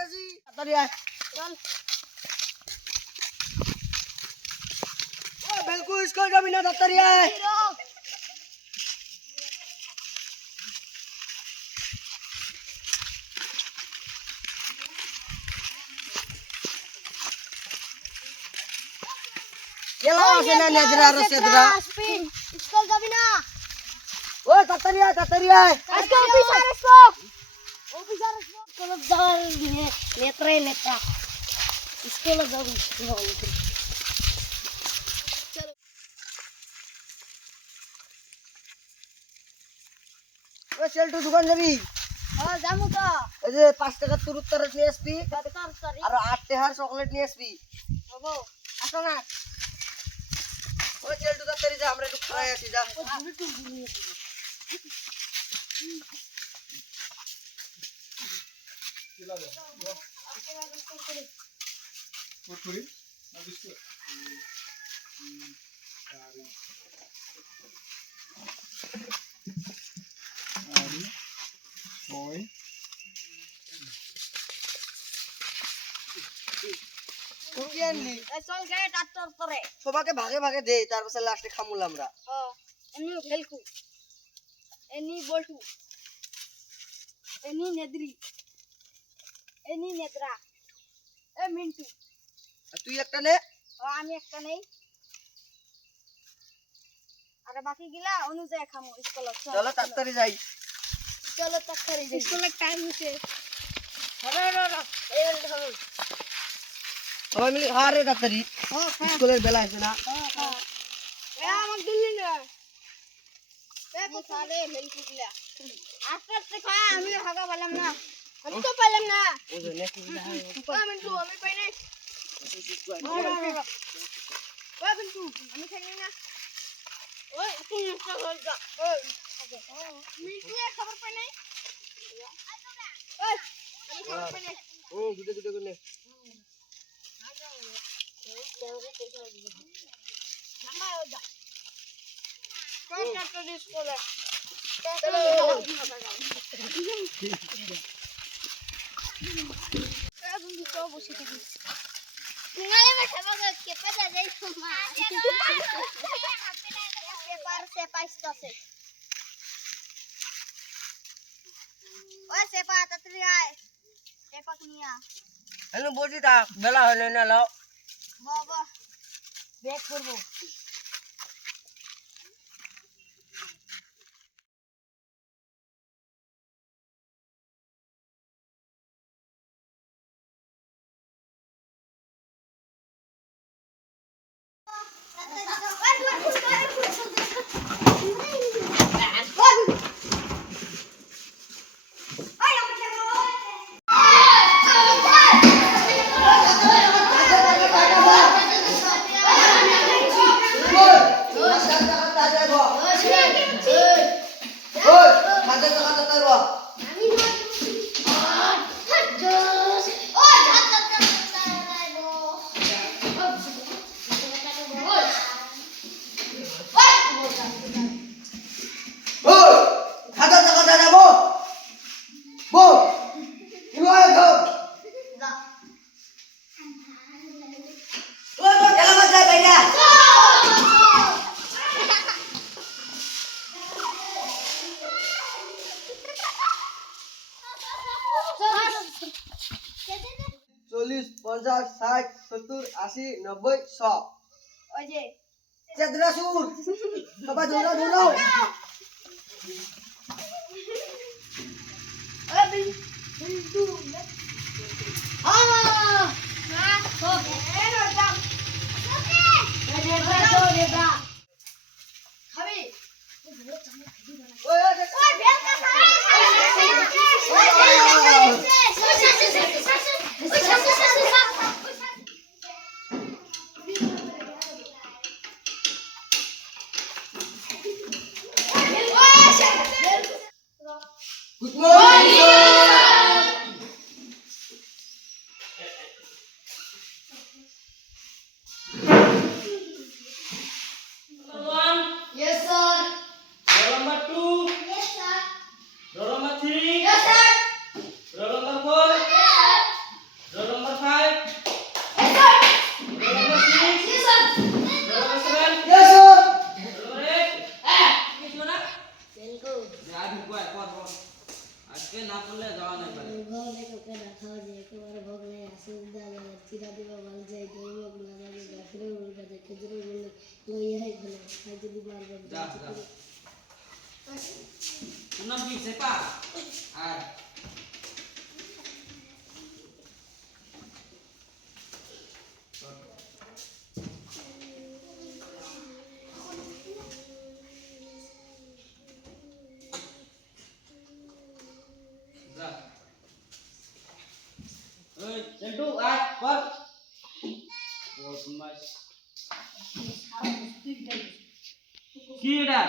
आइताছি তাড়াতাড়ি আয় চল ও বিলকুল স্কুল যাবি না তাড়াতাড়ি আয় এলা আছে না নেদরা রসেদরা স্কুল যাবি না ও তাড়াতাড়ি আয় আজকে অফিসার আসবো স্কুল যাওয়ার নেতা স্কুল যাবো ও সেলটু দোকান যাবি হ্যাঁ যাবো তো এই যে 5 টাকা তুরুত তরত নিয়ে আসবি তাড়াতাড়ি আর 8 টাকার চকলেট নিয়ে আসবি হবো আসো না ও সেলটু তাড়াতাড়ি যা আমরা একটু খাই আসি যা তুমি কি আনলি চল গে ডাক্তার করে সবাইকে ভাগে ভাগে দে তারপর লাস্টে খামুল আমরা এনি খেলকু এনি বলটু এনি নেদ্রি এনি নেদ্রা এ মিন্টু আর তুই একটা নে আমি একটা নেই আর বাকি গিলা অনুযায়ী খামু স্কুলে চলো তাড়াতাড়ি যাই চলো তাড়াতাড়ি স্কুলের টাইম হইছে এই ধরো সবাই মিলে আরে তাড়াতাড়ি স্কুলের বেলা আছে না এ আমার দিল্লি না এ সারে মেলকু গিলা আস্তে আস্তে খা আমি হাগা পালাম না আমি তো পালাম না ও যে নেকি আমি পাই নাই ওই বিন্টু আমি খাই না ওই তুই একটা হল যা ওই মিন্টু এর খবর পাই নাই ওই আমি খবর পাই নাই ও দুটো করে নে কোন চারটা স্কুলে হ্যালো বলছি তা বেলা হলো না লাও ব্যাক করবো চল্লিশ 50 60 70 80 90 100 ওই যে চেদরা সুর সবাই দৌড়াও বিন্টু Good morning. যা যা তোর নাম কি সেপা আয় যা ওই চেন্টু আয় বল বদমাশ কি এটা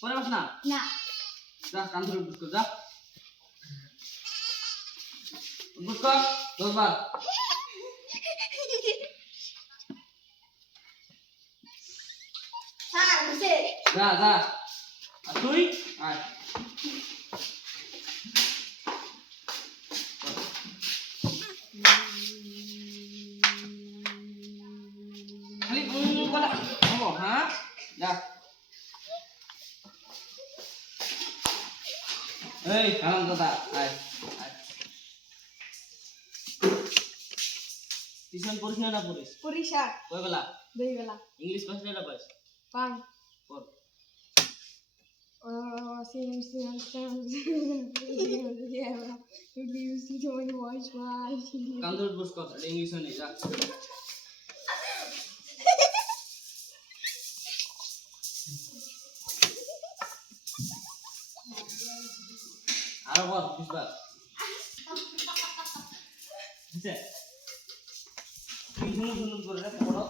পরে বস না যা কান ধরে উঠ যা উঠ কর 10 বার যা যা আর তুই আয় খালি বলা ও হ্যাঁ যা এই হারাম দাদা আয় আয় টিউশন পড়িস না পড়িস পরিশা কই বেলা দুই বেলা ইংলিশ পাস না পাস পান পড় কান ধরে বস কর ইংলিশ নেই যা আরো বল 20 বার বুঝছে কি শুনুন করে রে পড়ো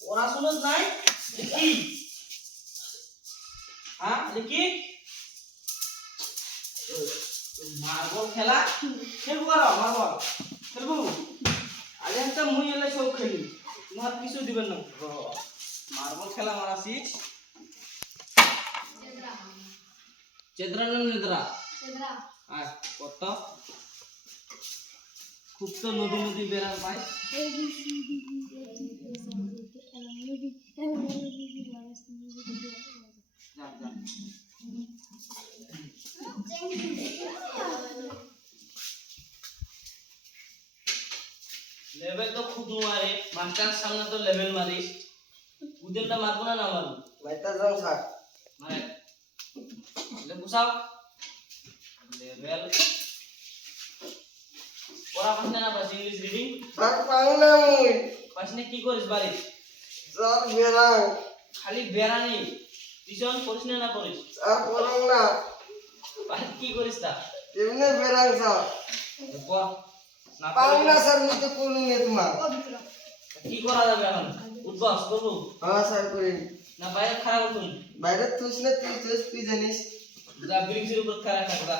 পড়াশোনা নাই কি হ্যাঁ দেখি মার্বল খেলা খেলবো মার্বল খেলবো আজ একটা মুই এলে সব খেলি তোমার কিছু দিবেন না মার্বল খেলা মারা শিখ চেদ্রা না নেদ্রা আয় কত খুব তো নদী নদী বেড়ার পাই যা যা लेवल तो खूब मारे मास्टर सामने तो लेवल मारिस उधर ना मारबो ना मारबो মাইতা জং থাক मारे ले बुसाओ लेवल পড়া পাস না পাস ইংলিশ রিডিং থাক পাও না মুই পাস না কি করিস বাড়ি জল বেরাং খালি বেরানি টিউশন পড়িস না পড়িস আর পড়ং না বাড়ি কি করিস তা এমনি বেরাং স্যার পড় না পাও পড়লে না স্যার মুই তো পড়ুন গে তোমার কি করা যাবে এখন উঠবাস করবো হ্যাঁ স্যার করি না বাইরে খারাপ হতুন বাইরে তুই না তুই জানিস যা ব্রিক্সের উপর খারাপ থাকবা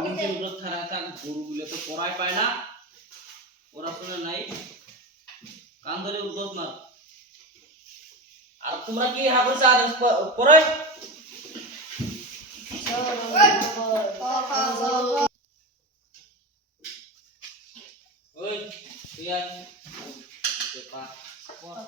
ব্রিক্সের উপর খারাপ থাক গরুগুলো তো পড়াই পায় না পড়াশোনা নাই কান ধরে উদ্বোধ মার আর তোমরা কি হাবুর চা পড়াই ওই তুই আয় পেপা পড়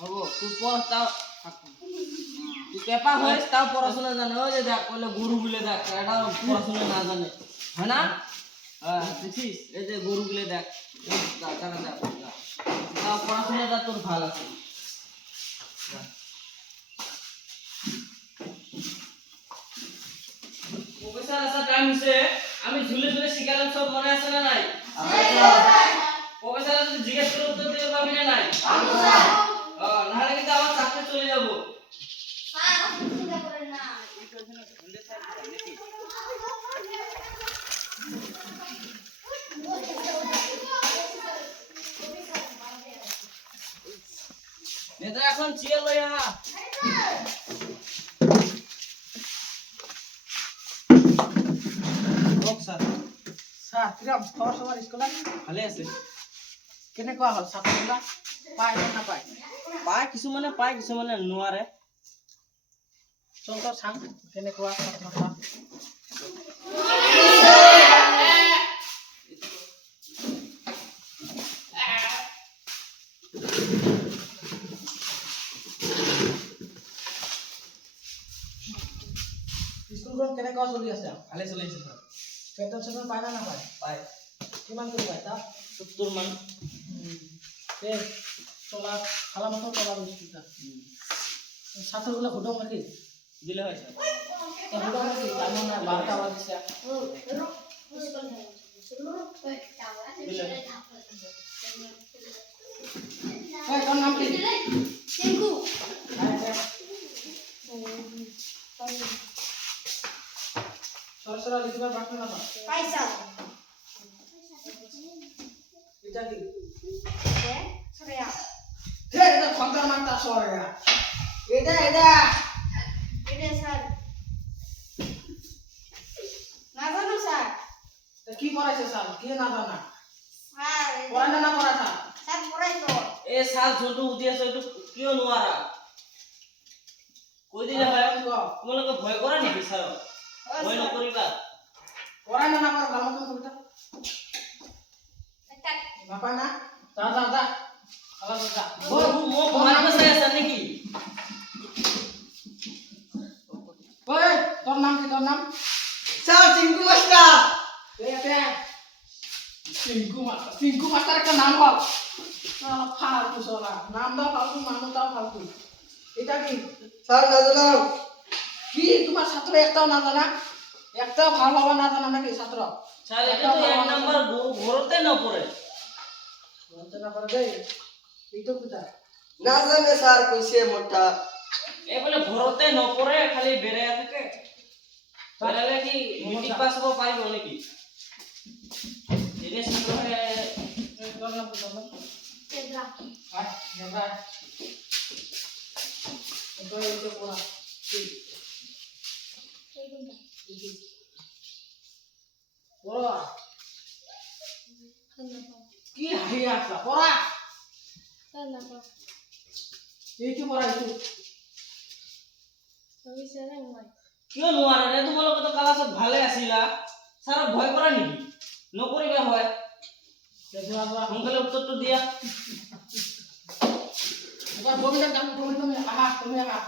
হবো তুই পড় তাও তুই পেপা হইস তাও পড়াশোনা জানে ওই যে দেখ বলে গরু বলে দেখ এটা পড়াশোনা না জানে হয় না হ্যাঁ দেখিস এই যে গরু গুলো দেখ তারা দেখ তাও পড়াশোনাটা তোর ভালো আছে প্রফেসর আসা টাইম হইছে আমি ঝুলে ঝুলে শিখালাম সব মনে আছে না নাই প্রফেসর যদি জিজ্ঞেস করে উত্তর দিতে পারবি না নাই নাহলে কিন্তু আমার চাকরি চলে যাব নেতা এখন চেয়ার লইয়া স্যার স্যার কিরম খবর সবার স্কুলে ভালে আছে কেনেকুৱা হ'ল ছাত্ৰগুলা পায় নে নাপায় পায় কিছুমানে নোৱাৰে চল তই চাং কেনেকুৱা ছাত্ৰ কেনেকুৱা চলি আছে ভালে চলি আছে ছাৰ পেট্ৰল চেট্ৰল পায় না নাপায় পায় কিমান কৰি পায় তাত 70 মান এই চলা খালা মতো চলা স্কুলটা ছাত্রগুলো হুটম নাকি দিলে হয় ছাৰ হুটম নাকি টাইম না 12টা বাজিছে এই তোর নাম কি টিঙ্কু সরসরা লিখবার বাকি না পয়সা এটা কি শ্রেয়া হে এটা খন্তার মারতা সরে এটা এটা স্যার না জানো স্যার তা কি করাইছে স্যার কি না জানা স্যার পড়াই না পড়া স্যার স্যার পড়াই তো এ ছাৰ যোনটো উঠি আছে এইটো কিয় নোৱাৰা কৈ দিলে হয় তোমালোকে ভয় কৰা নেকি ছাৰ ভয় নকৰিবা পড়াই না পড়া ভালো মতন কবিতা একটা বাপা না যা যা যা আলাদা যা মই পঢ়াই চাই আছা নেকি ওই তোর নাম কি তোর নাম স্যার চিঙ্কু মাস্টার এটা টিঙ্কু মাস্টার একটা নাম বল ফালতু সোনা নাম দাও ফালতু মানুষ দাও ফালতু এটা কি স্যার না জানাও কি তোমার ছাত্র একটাও না জানা একটাও ভালো ভালো না জানা নাকি ছাত্র ছাৰ এইটো তো এক নম্বৰ ঘৰতে নপৰে রচনা করে দে এইটো কোথা না জানে স্যার কইছে মোটা এই বোলে ঘৰতে নপৰে খালি বেৰাই থাকে বেৰালে কি মেট্ৰিক পাছ হ'ব পাৰিব নেকি এনে ছাত্ৰহে তোর নাম কি তোর নাম তেজরা আয় নেবা তো এইটো পড়া ঠিক এই কোনটা পড়া কান্না কি হাই আসলা পড়া কান্না এইটো পড়া এইটো আমি স্যার মই কিয় নোৱাৰে ৰে তোমালোকে তো ক্লাছত ভালে আছিলা ছাৰক ভয় কৰা নেকি নকৰিবা হয় দেখবা বা সোনকালে উত্তৰটো দিয়া এবার গোবিন্দের গান তুমি আহা তুমি আহা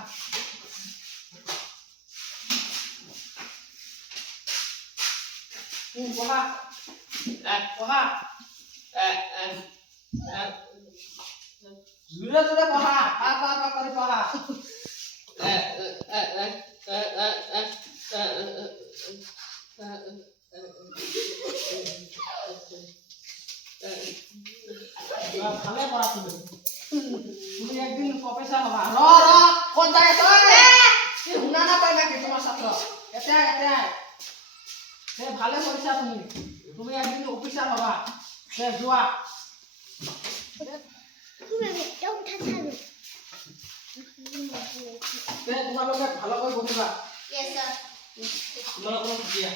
পড়া পড়া জুড়ে জুড়ে পড়া পা করে পড়া ভালে পড়া তুমি তুমি একদিন প্রফেসর হবা র কোন জায়গায় কি শুনা না পাই নাকি তোমার ছাত্র এটা এটা সে ভালে পড়িছা তুমি তুমি একদিন অফিসার হবা সে যোৱা তুমি এটা উঠা ছাড়ো তোমালোকে ভালকৈ বহিবা ইয়েস স্যার তোমালোকক দিয়া